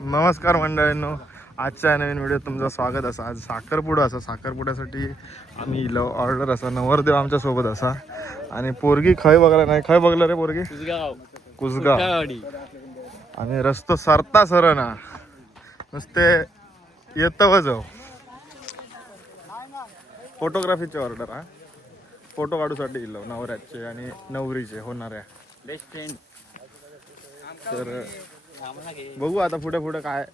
नमस्कार मंडळींनो. आजच्या नवीन व्हिडिओत तुमचं स्वागत असा. आज साखरपुडा असा. साखरपुड्यासाठी आम्ही इलो ऑर्डर असा. नवरदेव आमच्यासोबत असा. आणि पोरगी खय बघला नाही. खय बघलं रे पोरगी? कुसगाव. आणि रस्तो सरता सर ना नुसते येतं व जाऊ. फोटोग्राफीची ऑर्डर हा. फोटो काढूसाठी इलो. नवऱ्याचे आणि नवरीचे होणाऱ्या. बेस्ट फ्रेंड तर बघू आता पुढे पुढे काय.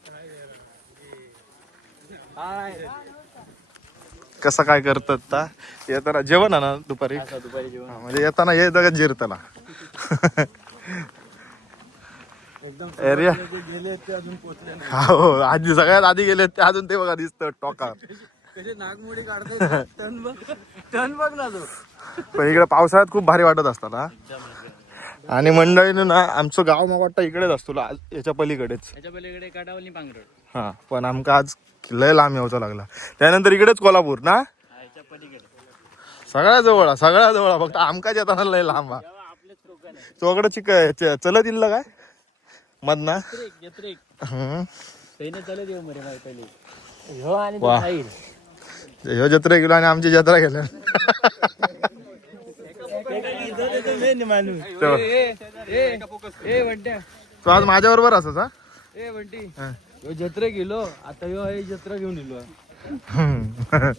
कसं काय करतात ता? येताना जेवण ना दुपारी. दुपारी जेवण. हा, म्हणजे येताना ये दगत जिरताना एरिया गेले ते अजून पोहोचले हो आधी सगळ्यात आधी गेले ते अजून ते बघा दिसतं टोका. कसे नागमोडी काढतो टन बघ टन बघ ना तो. पण इकडे पावसाळ्यात खूप भारी वाटत असतात हा. आणि मंडळीनं ना आमचं गाव मग वाटतं इकडेच असतो ला- याच्या पलीकडेच त्याच्या पलीकडे काटावली पांघरड हा पण आमका आज लय लांब यावचा लागला त्यानंतर इकडेच कोल्हापूर ना पलीकडे सगळ्या जवळ हा, सगळ्या जवळ हा. फक्त आमकाच येताना लय लांब हा. तेव्हा आपलेच चिक च- चलत येईल काय मधना जत्रेक हम्म. त्याने चालत येऊ मरे माहिती पहिले ह्यो आणि तो वा. साहिल. ह्यो जत्रा गेलो आणि आमची जत्रा गेल्या तेव्हा. ए, ए, ए, बंट्या. तो आज माझ्या बरोबर असच हा ए बंटी हा. ह्यो जत्रे गेलो आता ह्यो हे जत्रा घेऊन येलो. हम्म.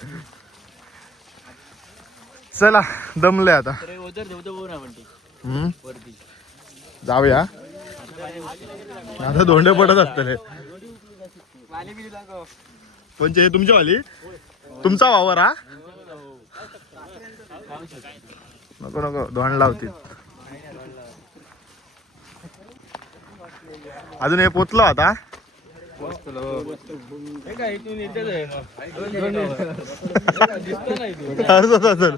चला दमले आता. जाऊया. आता धोंडे पडत असतले पाणी बिली लागो पण हे तुमची वाली? तुमचा वावर हा? नको नको धोंड लावतील. अजून हे पोचलो आता. अर्धा तास झालं.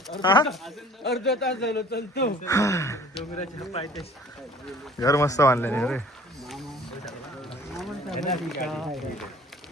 अर्धा तास चलतो डोंगराच्या पायथ्याशी घर मस्त बांधले नाही रे.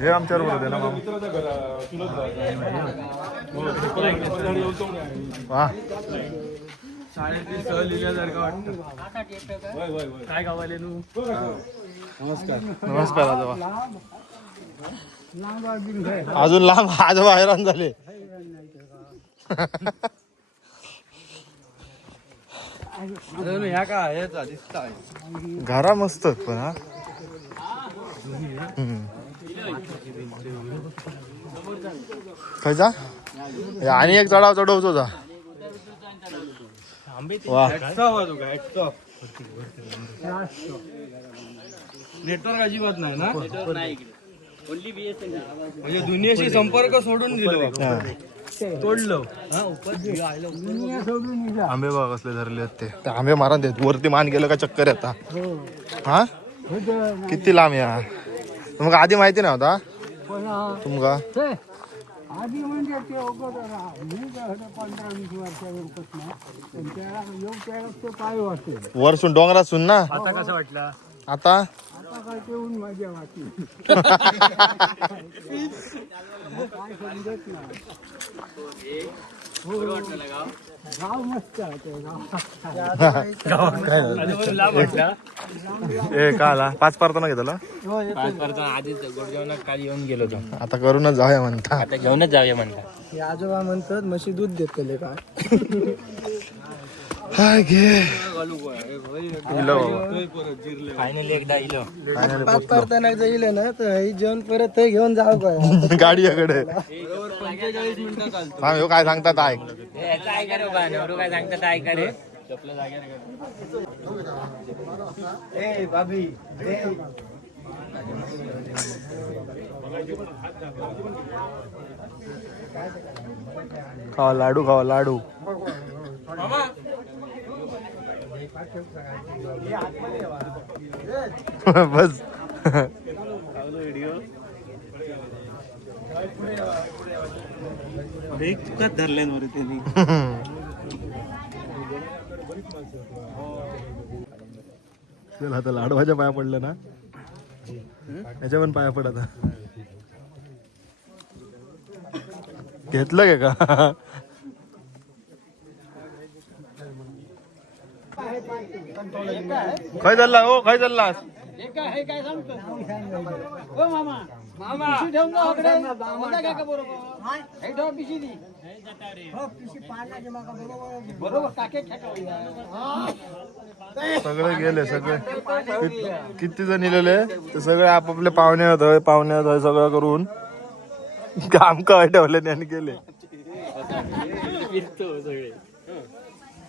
हे आमच्यावर बोलत ना मामा. वा शाळेतली लिहिल्यासारखं वाटतं काय गावाले नमस्कार आजोबा. अजून लांब आजोबा हैराण झाले. ह्या का दिसत घरा मस्त पण हा. हम्म. काय जा. हे आणि एक चढाव चढवतो जा. वा. नेटवर्क अजिबात नाही ना? म्हणजे दुनियाशी संपर्क सोडून दिलो हा. तोडलो. आंबे बघा कसले धरले आहेत ते. ते आंबे मारा देत वरती मान गेलं का चक्कर येता हा? किती लांब या. तुमका आधी माहिती नव्हता तुमका? आधी म्हणजे ते अगोदर मी काय पंधरा वीस वर्षावरपासून पण त्याला योग त्याला तो काय वाटेल? वरसून डोंगरातून ना? आता कसं वाटला? आता? आता काय तेवढून माझ्या वाटी काय समजत नाही. गाव मस्त ए का आला पाच पारताना घेतला आधीच गोडजेवणात काल येऊन गेलो तो आता करूनच जाऊया म्हणता. आता घेऊनच जाऊया म्हणता. आजोबा म्हणतात म्हशी दूध देतले काय हाय घे फायनली एकदा इलो. पाच पोचलो. पारताना जाईल ना तर हे जेवण परत ते घेऊन जाऊ काय गाडीकडे सांग ह्यो काय सांगतात ऐक. याचं ऐका रे बा नवरू काय सांगतात ऐका रे. ए खावा लाडू खावा लाडू. बस. धरले त्यांनी. चल आता लाडवाच्या पाया पडलं ना? याच्या पण पाया पड आता. घेतलं का? खय चालला हो खय चाललास सगळे गेले सगळे. कित- किती जण इलेले? ते सगळे आपापले पाहुणे होत पाहुणे होत सगळं करून. काम काय ठेवले त्यांनी गेले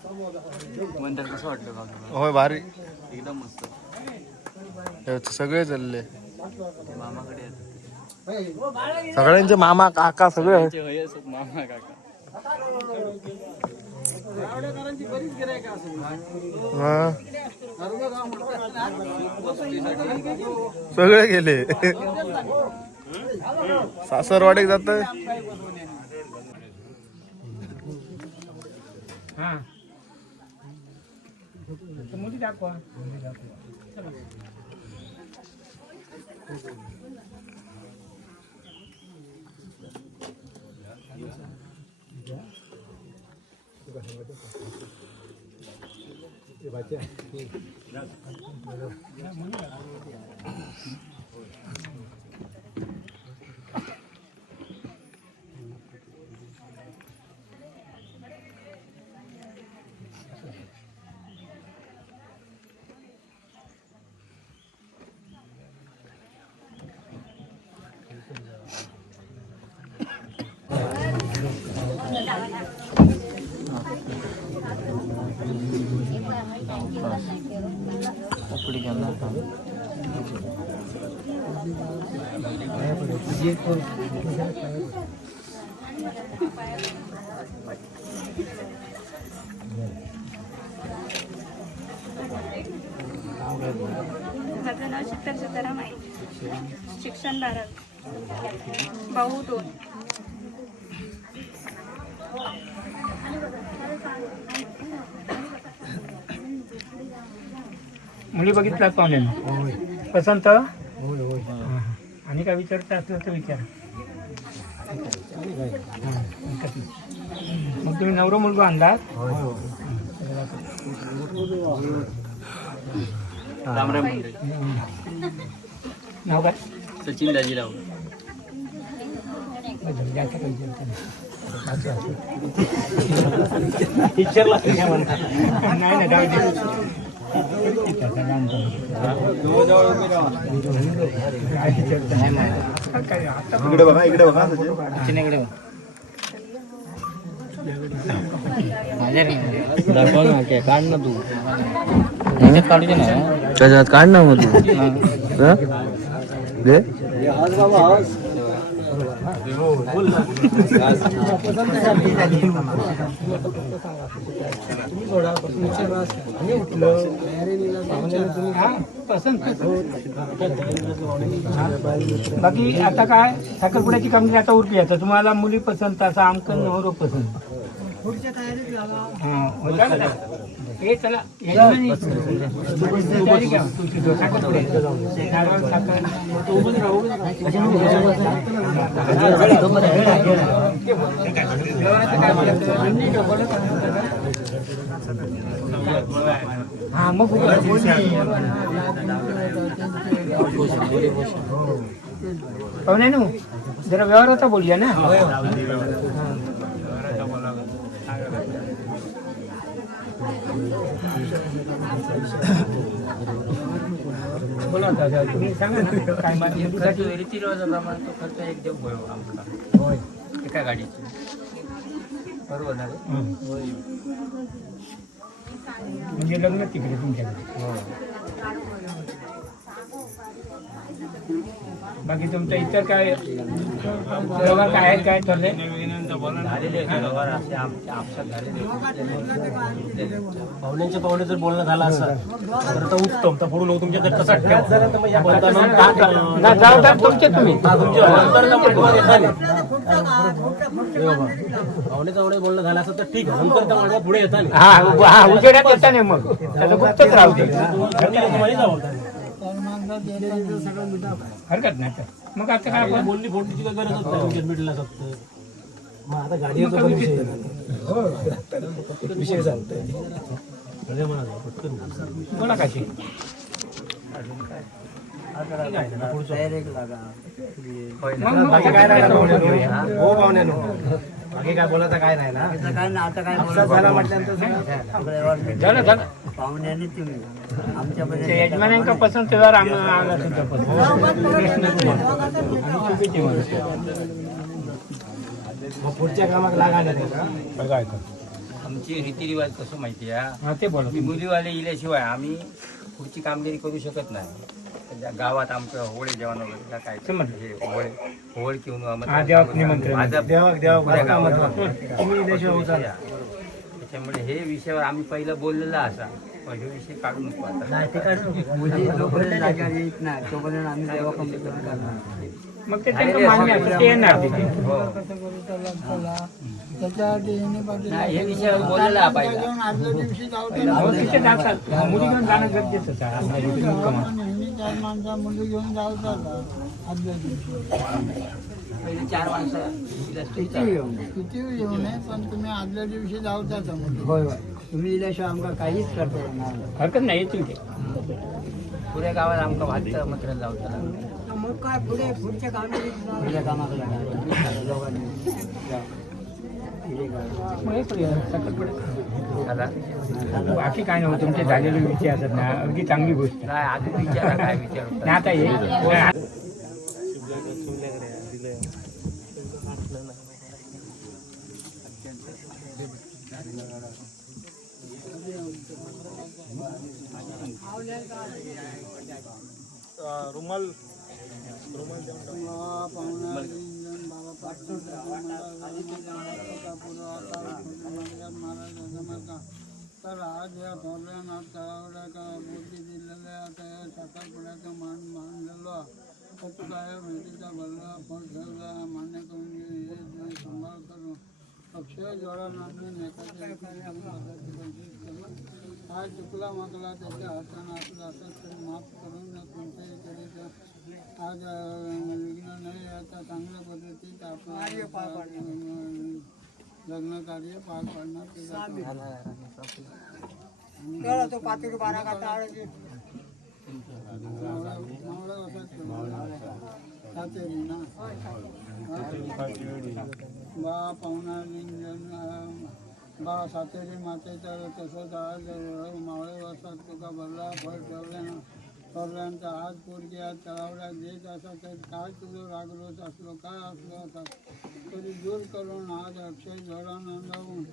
मंदिर कसं वाटलं का तुला होय भारी. एकदम मस्त. हे सगळे चालले मामाकडे येतात सगळ्यांचे मामा काका सगळे. आहेत. ते वय असत मामा काका. हा. सगळे गेले. सासरवाडीक जात मुझे डाको मुझे baca ya. नाव शीतल सीताराम आहे शिक्षण बारावी भाऊ दोन मुली बघितल्यात पाहुण्याने पसंत हा. आणि काय विचारता असलं तर विचार. मग तुम्ही नवरा मुलगा आणलात? नाव काय? सचिन दाजीराव नाही नाही जाऊ इकडे बघा इकडे बघा काय काढ ना तू. त्याच्यात काढू ना त्याच्यात काढ ना मग तू बाकी आता काय साखरपुड्याची कमी आता उरली. आता तुम्हाला मुली पसंत असा आमकन नवरो पसंत. हा, होता ना? हे चला यजमानी. तयारी घ्या. तुझी तो साखरपुड्या. नारळ, साखर. हा मग हो नाही ना जरा व्यवहाराचा बोलूया ना बोला दादा तुम्ही सांगा ना काय माझी हेतूसाठी रीतिरिवाजाप्रमाणे तो खर्च एकदम होय आमचा होय एका गाडीची बरोबर ना? हं. म्हणजे लग्न तिकडे तुमच्याकडे बाकी तुमचं इतर काय व्यवहार काय आहेत काय ठरले? पाहुण्यांचे पाहुणे जर बोलणं झालं असं तर आता उत्तम तर पुढे लोक तुमच्या तुमचे तुम्ही. पाहुणे पाहुणे बोलणं झालं असं तर ठीक आहे. नंतर त्या माणसा पुढे येतात हा उजेड्यात येता नाही मग. त्याचं गुप्तच राहू दे. हरकत नाही मग आता काय आपण? बोलणी फोडण्याची काही गरजच नाही मिटला फक्त. मग आता गाडीचा पण विषय. झाला. विषय चालतोय सगळे म्हणाले, पटकन बोला. कशी. काय? हो पाहुण्यानो. बाकी काय बोलायचं काय नाही ना. अपघात झाला म्हटल्यानंतर झालं झालं पाहुण्याने तुम्ही. ते आमच्यामध्ये यजमानांका पसंत त्यावर आम्हाला सुद्धा पसंत. मग पुढच्या कामात लागायला नाही का? आमची रीतिरिवाज कसं माहिती आहे? हा ते बोला. की मुलीवाले इल्याशिवाय आम्ही पुढची कामगिरी करू शकत नाही. त्या गावात आमचं होळे जेवण वगैरे काय हे होळे होळ किंवा देवाक निमंत्रण. माझा देवा देवा पुऱ्या गावात तुम्ही इल्याशिवाय होता त्याच्यामुळे हे विषयावर आम्ही पहिलं बोललेला असा. पण हे विषय काढू नको आता नाही ते काढू मुली जोपर्यंत जागेवर येत नाही. तोपर्यंत आम्ही देवा कंप्लीट करणार. मग ते त्यांचं मान्य असतं ते येणार. तिथे हो त्याच्यासाठी येणे नाही, हे हा घेऊन आदल्या दिवशी जाऊ तिथे जातात मुली घेऊन जाणं गरजेचंच आहे. आपल्या इथे मुक्कामात. नेहमी चार माणसा मुली घेऊन जातात आदल्या दिवशी पहिले चार माणसं किती येऊन किती येऊ नये पण तुम्ही आदल्या दिवशी जाऊचा होय होय. तुम्ही दिल्याशिवाय आमका काहीच करता येणार नाही. हरकत नाही येतील ते. पुऱ्या गावात आमका भात मटेरियल लावतात मग काय पुढे पुढच्या कामाकडे कामाकडे काय. हे बाकी काय नव्हतं तुमचे झालेले विषय असत ना अगदी चांगली गोष्ट. अजून विचारा काय विचार नाही आता रुमाल. रुमाल देऊन तर आज या थोरल्यानं तळावल्या का दिलेल्या आता या साखरपुड्याचा मान मानलेलो तर तू काय माहितीचा भरला फळ ठेवला मान्य करून हे सांभाळ करून अक्षय जोडा नांदून एखाद्या एकाने आपल्या हाताची पंचवीस हा चुकला मागला त्याच्या हातानं आपलं असं तरी माफ करून कोणत्याही करीत आज विघ्न नाही आता चांगल्या पद्धतीत आपण लग्न कार्य पार पाडणार तो पाचशे बारा का सातेरी ना. बा पाहुणा बा सातेरी मातेचा तसंच आज मावळे वसात तुका भरला फळ ठेवले ना ठरल्यांचा आज पोरगी आज तळावल्या देत असा तर काय तुझं रागलोच असलो काय असलो असा तरी दूर करून आज अक्षय जोडा नोंदवून.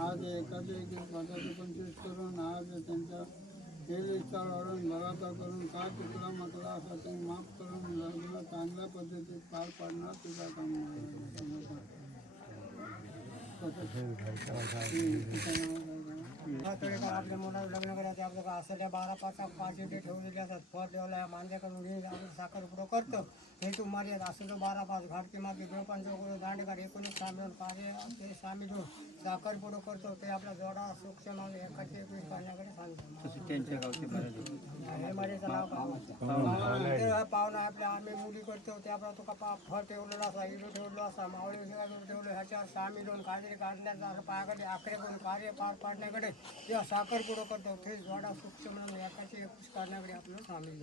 आज एकाच एक पदाचे पंचवीस करून आज त्यांचा गेली स्थळावरून बराचा करून काय तुकडा मकला असा ते माफ करून लग्न चांगल्या पद्धतीत पार पाडणार तुझा काम आपल्या मुलाला लग्न करायचं आपलं का त्या बारा पाच पाच इथे ठेवलेले असतात फळ देवला मांद्या करून घेऊन आपण साखर पुढं करतो हे तू मर्यादा असं तो बारा पाच घाटकी मागे देवपान चौक दांडेकर एकोणीस सामील पाचे ते सामील होऊन साखर पुढं करतो ते आपला जोडा सूक्ष्म एकाचे एकवीस पाण्याकडे सांगतो त्यांच्या गावचे बरेच हे माझ्याचं नाव पाहुणा ते पाहुणा आपल्या आम्ही मुली करतो ते आपला तुका पा फळ ठेवलेला असा इडू ठेवलो असा मावळी ठेवलो ह्याच्या सामील होऊन काजरी काढण्याचा असं पायाकडे आकडे करून कार्य पार पाडण्याकडे किंवा साखर पुढं करतो ते जोडा सूक्ष्म म्हणून एकाचे एकवीस काढण्याकडे आपलं सामील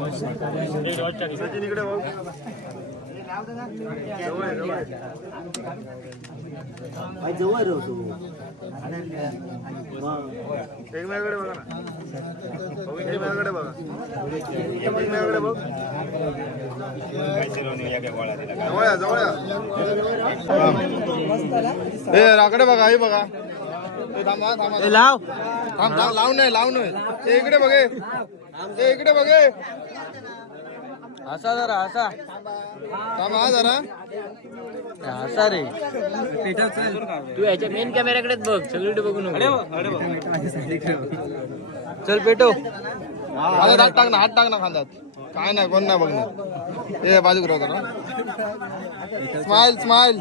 सचिन इकडे भाऊ एकमेकाकडे बघा ना एकमेकाकडे बघा एकमेकाकडे बघ जवळ जवळ या. ए राकडे बघा हे बघा ए, लाव थांब थांब लाव नाही लाव नाही. ए, इकडे बघे ए. इकडे बघे असा जरा असा थांब हा जरा. असा रे. तू याच्या मेन कॅमेऱ्याकडेच बघ सगळीकडे बघू नको. चल पेटो हात टाक ना हात टाक ना खांद्यात. काय नाही कोण नाही बघणार. ए बाजू करा स्माइल स्माइल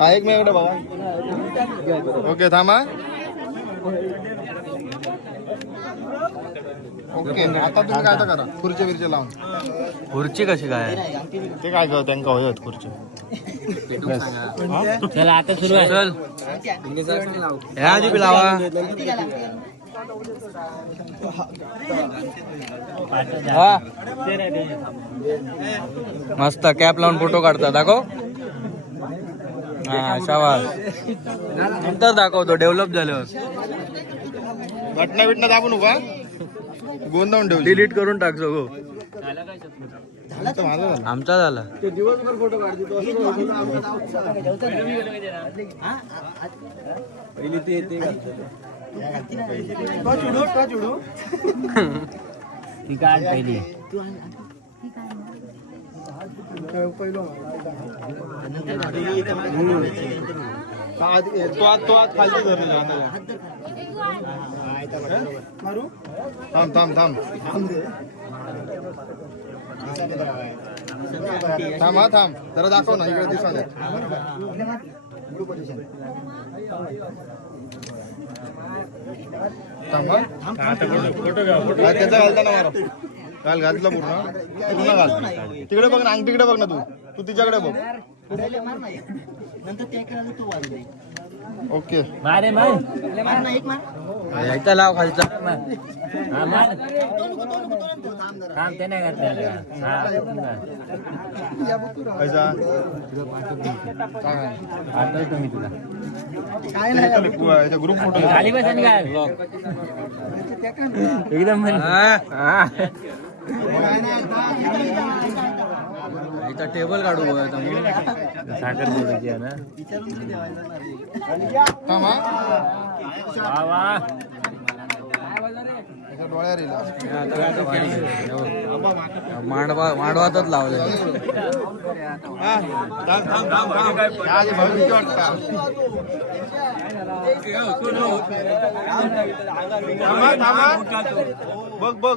हा एक मिनिट बघा ओके थांबा. ओके आता तुम्ही काय तर करा? खुर्ची बिरची लावून. खुर्ची कशी काय? ते काय कर त्यांका होत खुर्ची चल आता सुरू आहे. चल. ह्या आधी बी लावा. मस्त कॅप लावून फोटो काढता दाखव. हा शाबास. नंतर दाखवतो डेव्हलप झाल्यावर. घटना बिटना दाबू नका गोंधळून ठेवली. डिलीट करून टाक सगळं तर माझं झालं. आमचा झाला ती काढ पहिली. तो आत तो आत- तो आत खालची धरली थांब थांब थांब थांब हा थांब जरा दाखव ना इकडे दिसा थांब हा, त्याचा घालताना मारा घाल घातलं पूर्ण. पूर्ण घाल. तिकडे बघ ना अंगठीकडे बघ ना तू. तू तिच्याकडे बघ. ओके. एकदा लाव खालचा. पैसा. काय ग्रुप फोटो एकदम इथं टेबल काढू बघ साखर बोलायची आहे ना. हा. मांडवा मांडवातच लावलं. बघ बघ.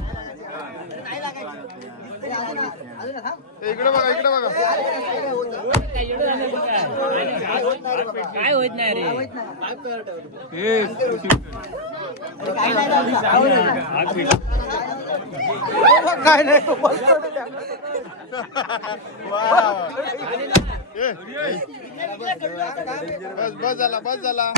इकडे बघा इकडे बघा. काय होत नाही रे? काय नाही बस. बस झाला बस झाला.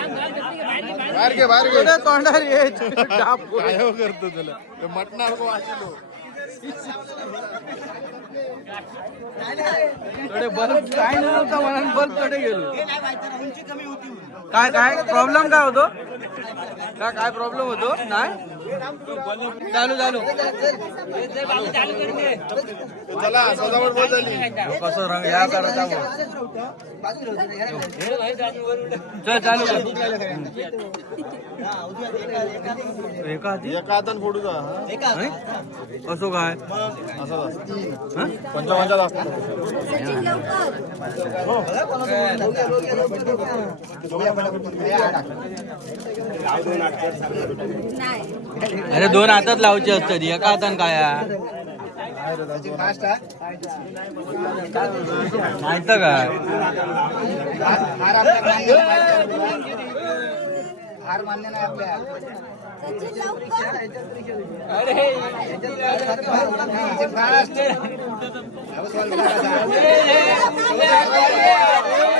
बाहेर घे बाहेर घे तोंडार ये काय हो करतो तुला ते मटणार को वाचलो थोडे बल्ब काय नव्हता म्हणून बल्बकडे गेलो काय काय प्रॉब्लेम काय होतो? काय काय प्रॉब्लेम होतो? नाही? चालू चालू. कसं रंग या करायचा चल एका हाती? एका हातान फोडू जा? असो काय? असं? पंचावंचाच असतं अरे दोन हातात लावचे असतात एका हातान काय आहे? माहीत काय दातान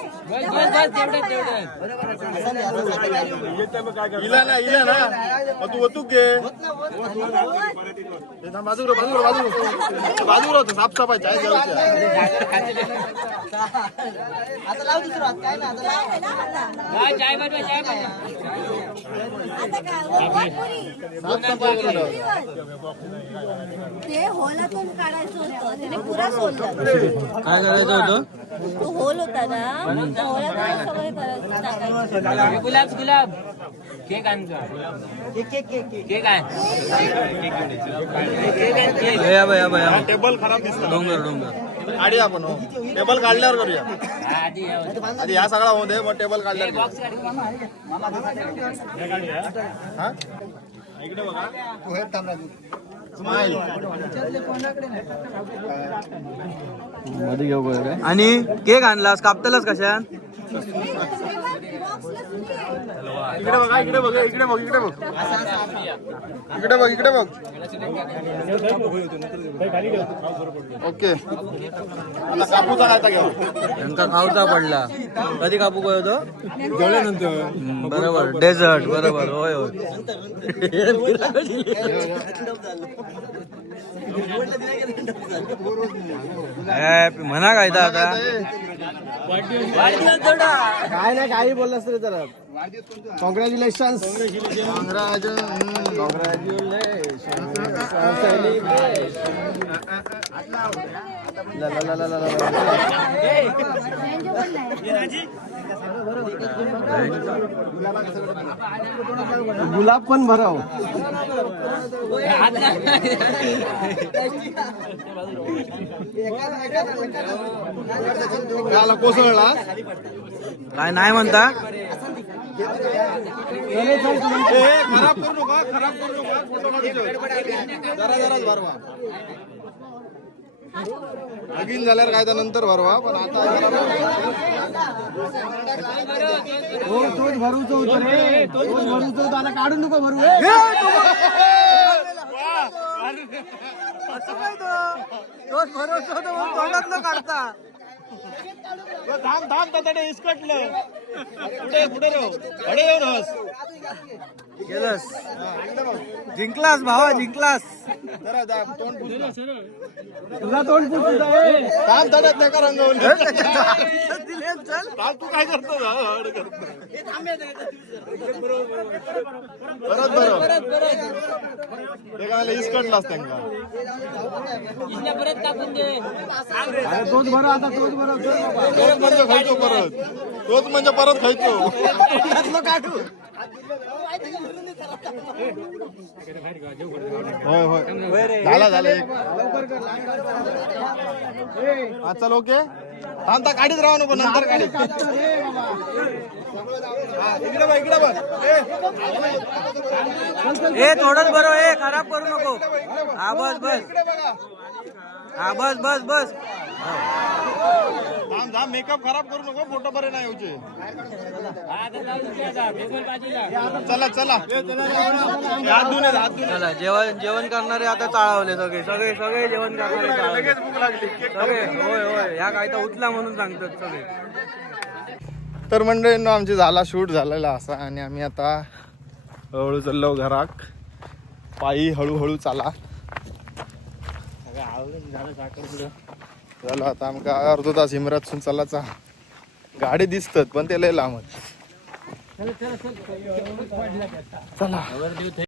इला ना इला ना. मग तू ओतूक घे. थांब, बाजू रो बाजू रो बाजू रो. बाजू रो साफसफाई चाय जेवायची ते होलातून काढायचं होतं त्याने पुरा सोडलं. काय करायचं होतं? तो होल होता ना. गुलाब गुलाब केक आणतो केक बाई. टेबल खराब दिसत. डोंगर डोंगर. गाडी आपण हो. टेबल काढल्यावर करूया. आधी आधी. या सगळा होऊ दे मग टेबल काढल्यावर. हा? इकडे बघा. स्माईल आणि केक आणलास कापतालाच कशान इकडे बघा इकडे बघ इकडे बघ इकडे बघ. इकडे बघ इकडे बघ. ओके. आता कापूचा काय घेऊ त्यांका खाऊचा पडला. कधी कापू काय होतो हम्म, बरोबर. डेझर्ट बरोबर. होय होय. Happy- म्हणा काय तर आता? काय नाही काही बोललास तरी तर कॉंग्रॅच्युलेशन गुलाब पण भराव याला कोसळला. काय नाही म्हणता? खराब करू नका खराब करू नका. फोटो काढू जरा जराच भरवा लगीन झाल्यावर काय तर नंतर भरवा पण आता हो तोच भरूच भरूच आता काढून नको भरू तोच म्हणून तोंडातनं काढता. थांब थांब तातडे इसकटलं पुढे पुढे अडे येऊन हस. केलंस जिंकलास भावा जिंकलास. तोंड. तुझा तोंड पुसतो रे थांब ताट्यात नका रंगवले थांब तू काय करतो. परत बरं ते काय इसकटलास त्यांना. अरे तोच भरो आता तोच तोच म्हणजे खायचो परत तोच म्हणजे परत खायचो काढू होय होय झाला झाला एक हा चल ओके थांबता गाडीत राहू नको नंतर गाडीत इकडे बघ इकडे बघ ए, थोडंच बरं ए खराब करू नको. हा बस बस. हा बस बस बस. थांब थांब मेकअप खराब करू नको फोटो बरे नाही होचे चला चला. हात. चला जेवण जेवण करणारे आता चाळवले सगळे सगळे सगळे जेवण करणारे सगळे होय होय ह्या काय तर उचला म्हणून सांगतात सगळे. तर मंडळींनो आमची झाला शूट झालेला असा आणि आम्ही आता हळूहळू चाललो घराक. पायी हळूहळू चाला. झालं चला आता आमका अर्धा तास इमरातसून चलाचा गाडी दिसतात पण ते लय लांबत चला.